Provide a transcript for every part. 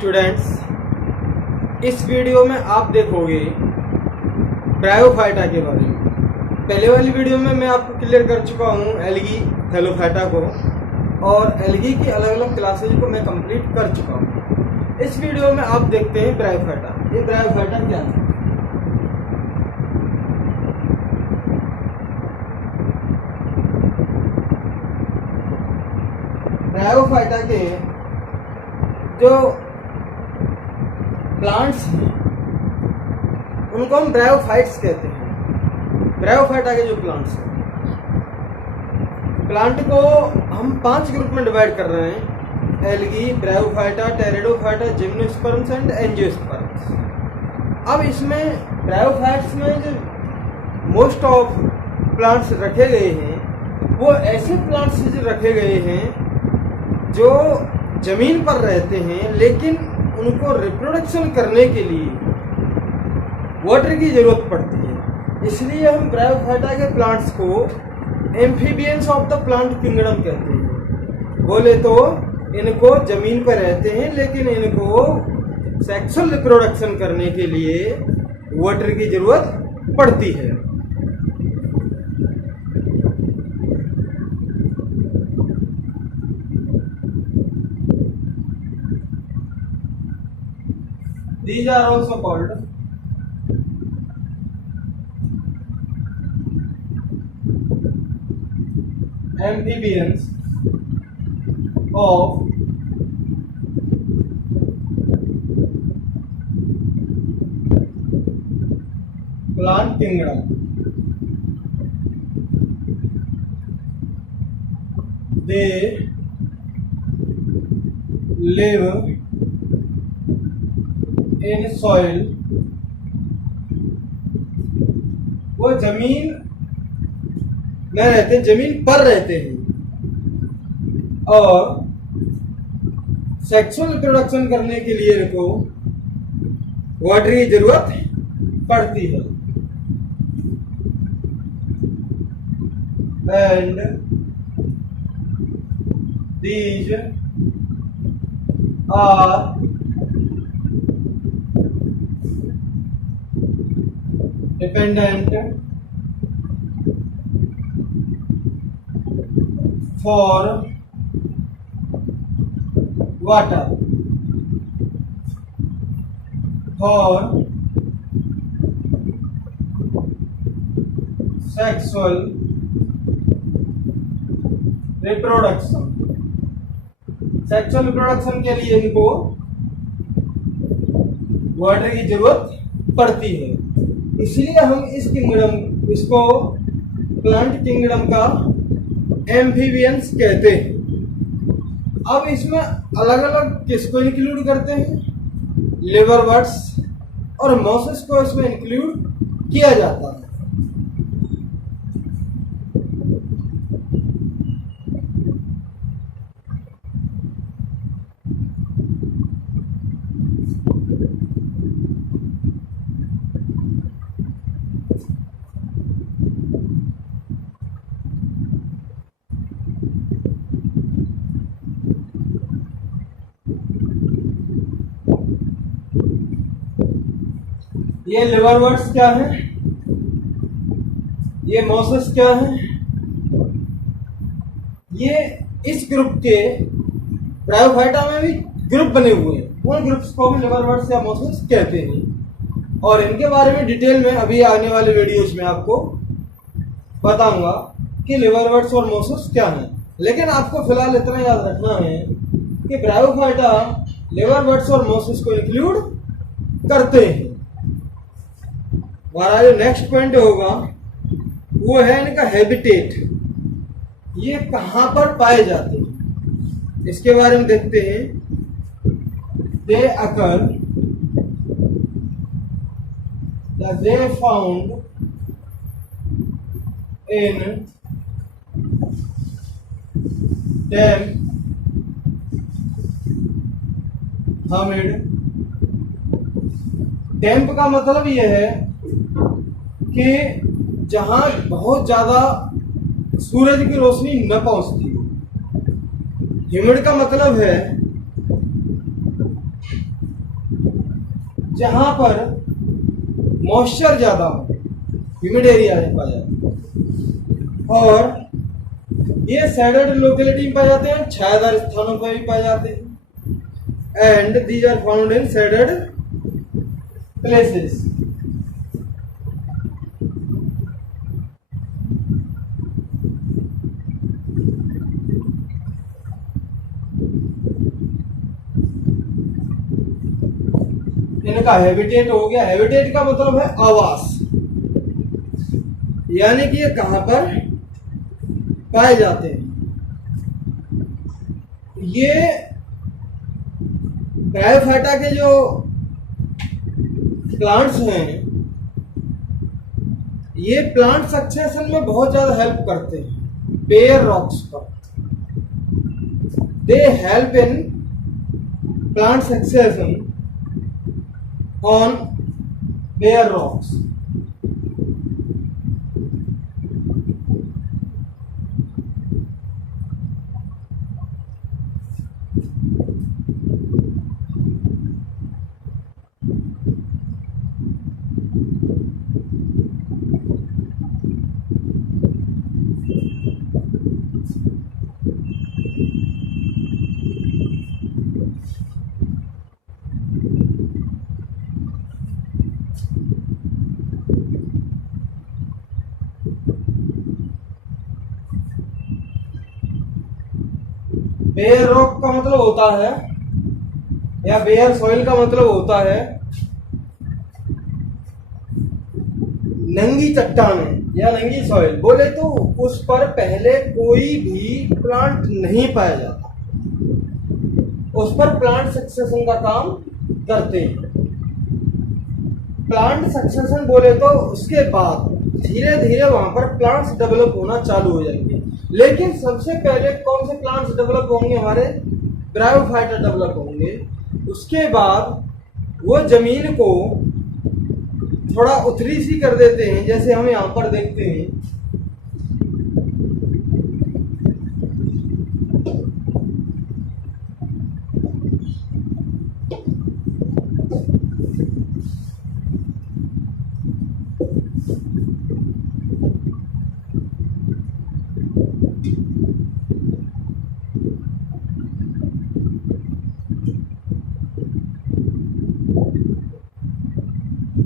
Students, इस video में आप देखोगे ब्रायोफाइटा के बारे में। पहले वाली वीडियो में मैं आपको क्लियर कर चुका हूँ एल्गी थैलोफाइटा को, और एल्गी की अलग अलग क्लासेज को मैं कंप्लीट कर चुका हूँ। इस वीडियो में आप देखते हैं ब्रायोफाइटा। ये ब्रायोफाइटा क्या है? ब्रायोफाइटा के जो प्लांट्स हैं उनको हम ब्रायोफाइट्स कहते हैं। ब्रायोफाइटा के जो प्लांट्स हैं, प्लांट को हम 5 ग्रुप में डिवाइड कर रहे हैं: algae, bryophyta, pteridophyta, gymnosperms and angiosperms. अब इसमें ब्रायोफाइट्स में जो मोस्ट ऑफ प्लांट्स रखे गए हैं वो ऐसे प्लांट्स रखे गए हैं जो जमीन पर रहते हैं, लेकिन उनको रिप्रोडक्शन करने के लिए वाटर की जरूरत पड़ती है। इसलिए हम ब्रायोफाइटा के प्लांट्स को amphibians of the plant kingdom कहते हैं। बोले तो इनको जमीन पर रहते हैं, लेकिन इनको सेक्सुअल रिप्रोडक्शन करने के लिए वाटर की जरूरत पड़ती है। These are also called amphibians of plant kingdom. They live in soil, वो जमीन में रहते हैं, जमीन पर रहते हैं, और सेक्सुअल रिप्रोडक्शन करने के लिए इनको वाटर की जरूरत पड़ती है। And these are dependent for water, for sexual reproduction। Sexual reproduction के लिए इनको वाटर की जरूरत पड़ती है। इसलिए हम इसको प्लांट किंगडम का एम्फीबियंस कहते हैं। अब इसमें अलग अलग किसको इंक्लूड करते हैं? लिवरवर्ट्स और मॉसेस को इसमें इंक्लूड किया जाता है। ये लिवरवर्ट्स क्या है, ये मॉसेस क्या है, ये इस ग्रुप के ब्रायोफाइटा में भी ग्रुप बने हुए हैं। उन ग्रुप्स को हम लिवरवर्ट्स या मॉसेस कहते हैं, और इनके बारे में डिटेल में अभी आने वाले वीडियोज में आपको बताऊंगा कि लिवरवर्ट्स और मॉसेस क्या हैं। लेकिन आपको फिलहाल इतना याद रखना है कि ब्रायोफाइटा लिवरवर्ट्स और मॉसेस को इंक्लूड करते हैं। हमारा जो नेक्स्ट पॉइंट होगा वो है इनका हैबिटेट। ये कहाँ पर पाए जाते हैं इसके बारे में देखते हैं। दे अकर, they found in damp, humid. डैम्प का मतलब ये है कि जहां बहुत ज्यादा सूरज की रोशनी न पहुंचती हो। ह्यूमिड का मतलब है जहां पर मॉइस्चर ज्यादा हो, ह्यूमिड एरिया पाया जाता है। और ये सैडड लोकेलिटी में पाए जाते हैं, छायादार स्थानों पर भी पाए जाते हैं। And these are found in shaded places. इनका हैबिटेट हो गया, हैबिटेट का मतलब है आवास, यानी कि ये कहां पर पाए जाते हैं। ये ब्रायोफाइटा के जो प्लांट्स हैं, ये प्लांट सक्सेशन में बहुत ज्यादा हेल्प करते हैं बेयर रॉक्स पर। They help in plant succession on bare rocks. Bare rock का मतलब होता है, या बेयर सॉइल का मतलब होता है नंगी चट्टानें या नंगी सॉइल। बोले तो उस पर पहले कोई भी प्लांट नहीं पाया जाता, उस पर प्लांट सक्सेशन का काम करते हैं। प्लांट सक्सेशन बोले तो उसके बाद धीरे धीरे वहां पर प्लांट्स डेवलप होना चालू हो जाएंगे। लेकिन सबसे पहले कौन से प्लांट्स डेवलप होंगे? हमारे ब्रायोफाइटा डेवलप होंगे। उसके बाद वो जमीन को थोड़ा उथली सी कर देते हैं, जैसे हम यहाँ पर देखते हैं।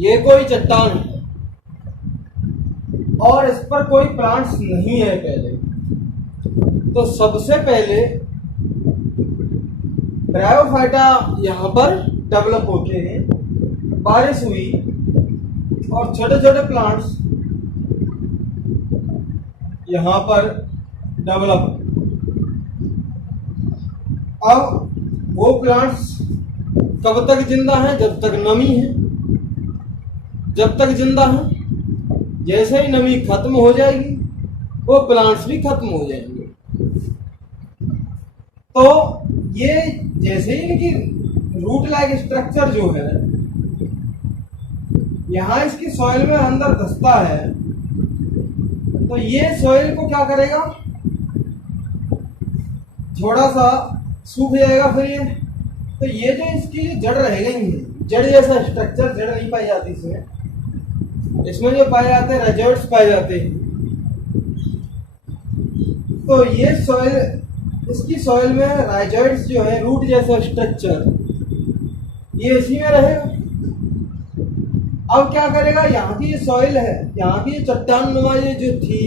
ये कोई चट्टान है और इस पर कोई प्लांट्स नहीं है पहले, तो सबसे पहले ब्रायोफाइटा यहाँ पर डेवलप होते हैं। बारिश हुई और छोटे छोटे प्लांट्स यहाँ पर डेवलप। अब वो प्लांट्स कब तक जिंदा हैं? जब तक नमी है, जब तक जिंदा है। जैसे ही नमी खत्म हो जाएगी वो प्लांट्स भी खत्म हो जाएंगे। तो ये जैसे ही इनकी रूट लाइक स्ट्रक्चर जो है यहाँ इसकी सॉइल में अंदर धंसता है, तो ये सॉइल को क्या करेगा? थोड़ा सा सूख जाएगा। फिर ये तो ये जो इसके लिए जड़ रह गई है, जड़ जैसा स्ट्रक्चर, जड़ नहीं पाई जाती इसमें जो पाए जाते हैं रेजर्व्स पाए जाते हैं। तो ये सॉइल, इसकी सॉइल में राइजॉइड्स जो है, रूट जैसा स्ट्रक्चर, ये इसी में रहेगा। अब क्या करेगा? यहाँ की ये सॉइल है, यहाँ की चट्टान नुमा ये जो थी,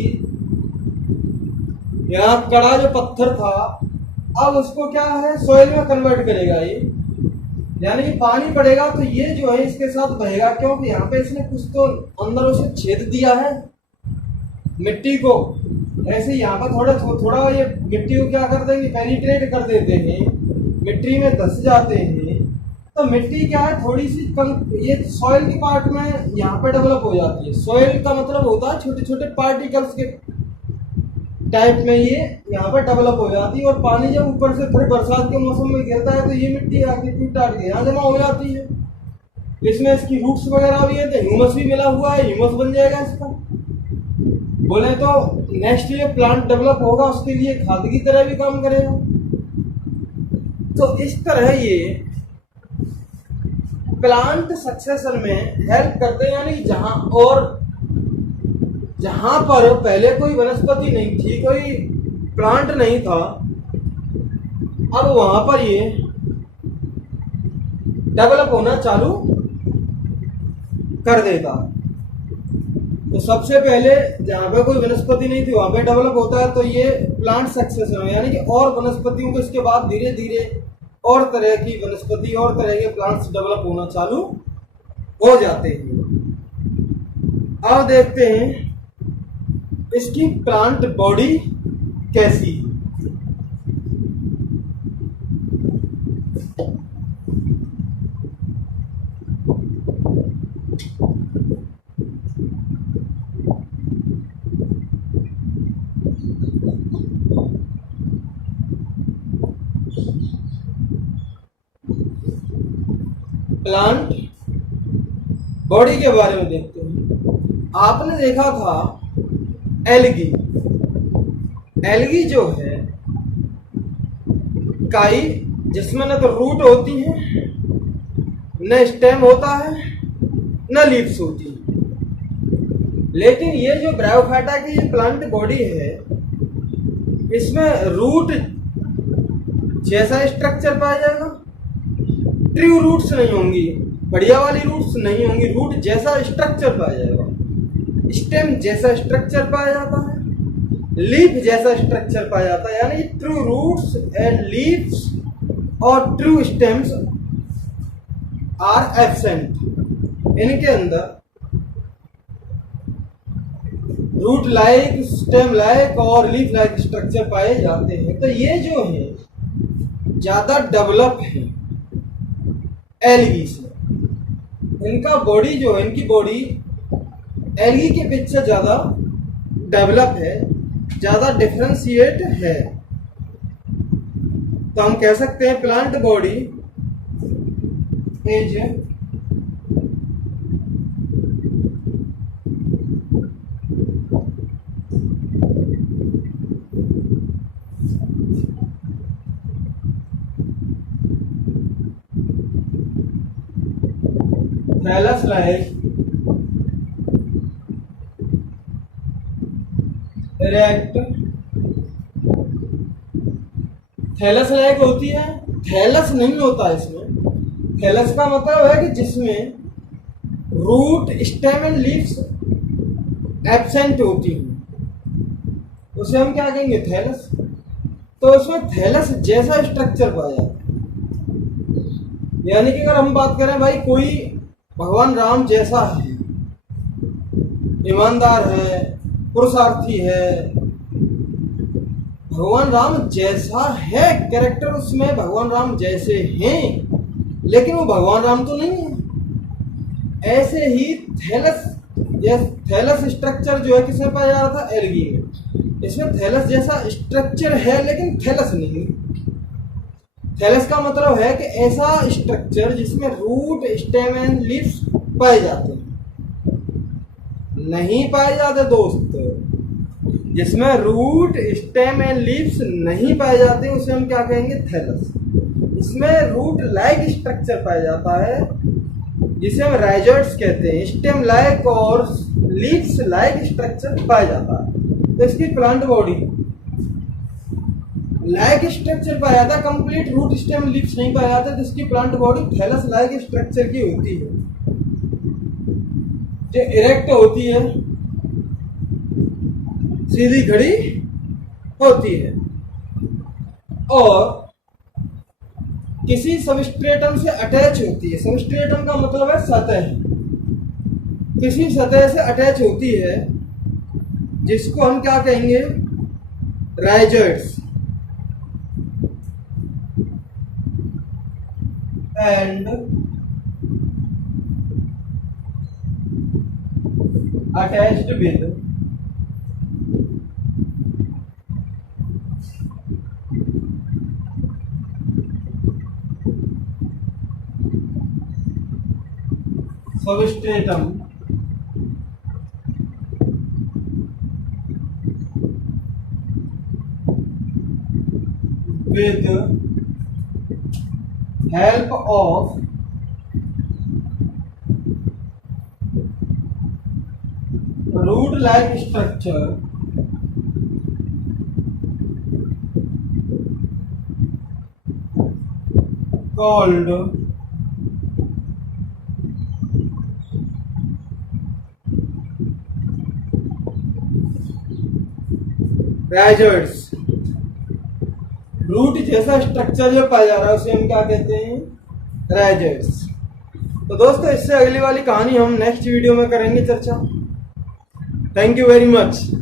यहाँ कड़ा जो पत्थर था, अब उसको क्या है सॉइल में कन्वर्ट करेगा ये, यानी कि पानी पड़ेगा तो ये जो है इसके साथ बहेगा, क्योंकि यहाँ पे इसने कुछ तो अंदर उसे छेद दिया है मिट्टी को। ऐसे यहाँ पर थोड़ा ये मिट्टी को क्या कर देंगे? पेनिट्रेट कर देते हैं, मिट्टी में धंस जाते हैं। तो मिट्टी क्या है, थोड़ी सी कम ये सॉइल के पार्ट में यहाँ पे डेवलप हो जाती है। सॉइल का मतलब होता है छोटे छोटे पार्टिकल्स के टाइप में ये यहाँ पर डेवलप हो जाती है। और पानी जब ऊपर से फिर बरसात के मौसम में गिरता है तो ये मिट्टी आके टूट टाट के यहाँ जमा हो जाती है। इसमें इसकी रूट्स वगैरह भी है, तो ह्यूमस भी मिला हुआ है, ह्यूमस बन जाएगा इसका। बोले तो नेक्स्ट ये प्लांट डेवलप होगा, उसके लिए खाद की तरह भी काम करेगा। तो इस तरह ये प्लांट सक्सेशन में हेल्प करते हैं, यानी जहां पर पहले कोई वनस्पति नहीं थी, कोई प्लांट नहीं था, अब वहां पर ये डेवलप होना चालू कर देता। तो सबसे पहले जहां पे कोई वनस्पति नहीं थी वहां पे डेवलप होता है, तो ये प्लांट सक्सेशन है, यानी कि और वनस्पतियों को इसके बाद धीरे धीरे और तरह की वनस्पति और तरह के प्लांट्स डेवलप होना चालू हो जाते हैं। अब देखते हैं इसकी प्लांट बॉडी कैसी है। प्लांट बॉडी के बारे में देखते हैं। आपने देखा था एल्गी, एल्गी जो है काई, जिसमें न तो रूट होती है, न स्टेम होता है, न लीव्स होती है। लेकिन ये जो ब्रायोफाइटा की ये प्लांट बॉडी है, इसमें रूट जैसा स्ट्रक्चर पाया जाएगा, ट्रू रूट्स नहीं होंगी, बढ़िया वाली रूट्स नहीं होंगी, रूट जैसा स्ट्रक्चर पाया जाएगा, स्टेम जैसा स्ट्रक्चर पाया जाता है, लीफ जैसा स्ट्रक्चर पाया जाता है, यानी ट्रू रूट्स एंड लीव्स और ट्रू स्टेम्स आर एब्सेंट। इनके अंदर रूट लाइक, स्टेम लाइक और लीफ लाइक स्ट्रक्चर पाए जाते हैं। तो ये जो है ज्यादा डेवलप है एल्गी से। इनका बॉडी जो है, इनकी बॉडी एल्गी के अपेक्षा ज्यादा डेवलप है, ज्यादा डिफरेंशिएट है। तो हम कह सकते हैं plant body is thallus like, erect, thallus like होती है। थैलस नहीं होता इसमें। थैलस का मतलब है कि जिसमें root, stem and leaves absent होती हैं, उसे हम क्या कहेंगे? थैलस। तो उसमें थैलस जैसा स्ट्रक्चर पाया जाता है, यानी कि अगर हम बात करें भाई कोई भगवान राम जैसा है, ईमानदार है, पुरुषार्थी है, भगवान राम जैसा है कैरेक्टर, उसमें भगवान राम जैसे हैं, लेकिन वो भगवान राम तो नहीं है। ऐसे ही थैलस स्ट्रक्चर जो है किसमें पाया जा रहा था? एल्गी में। इसमें थैलस जैसा स्ट्रक्चर है लेकिन थैलस नहीं। थैलस का मतलब है कि ऐसा स्ट्रक्चर जिसमें रूट, स्टेम एंड लीव्स पाए जाते हैं। नहीं पाए जाते दोस्त, जिसमें रूट, स्टेम एंड लीव्स नहीं पाए जाते उसे हम क्या कहेंगे? थैलस। इसमें रूट लाइक स्ट्रक्चर पाया जाता है जिसे हम राइजोइड्स कहते हैं। स्टेम लाइक और लीव्स लाइक स्ट्रक्चर पाया जाता है। तो इसकी प्लांट बॉडी लाइक स्ट्रक्चर पाया जाता है, कंप्लीट रूट, स्टेम, लीव्स नहीं पाया जाता, जिसकी plant body thallus like structure की होती है, जो इरेक्ट होती है, सीधी खड़ी होती है और किसी सबस्ट्रेटम से अटैच होती है। सबस्ट्रेटम का मतलब है सतह। किसी सतह से अटैच होती है जिसको हम क्या कहेंगे? Rhizoids. And attached with substratum with help of like structure called rhizoids। Root जैसा स्ट्रक्चर जो पाया जा रहा है उसे हम क्या कहते हैं? rhizoids। तो दोस्तों इससे अगली वाली कहानी हम नेक्स्ट वीडियो में करेंगे चर्चा। Thank you very much.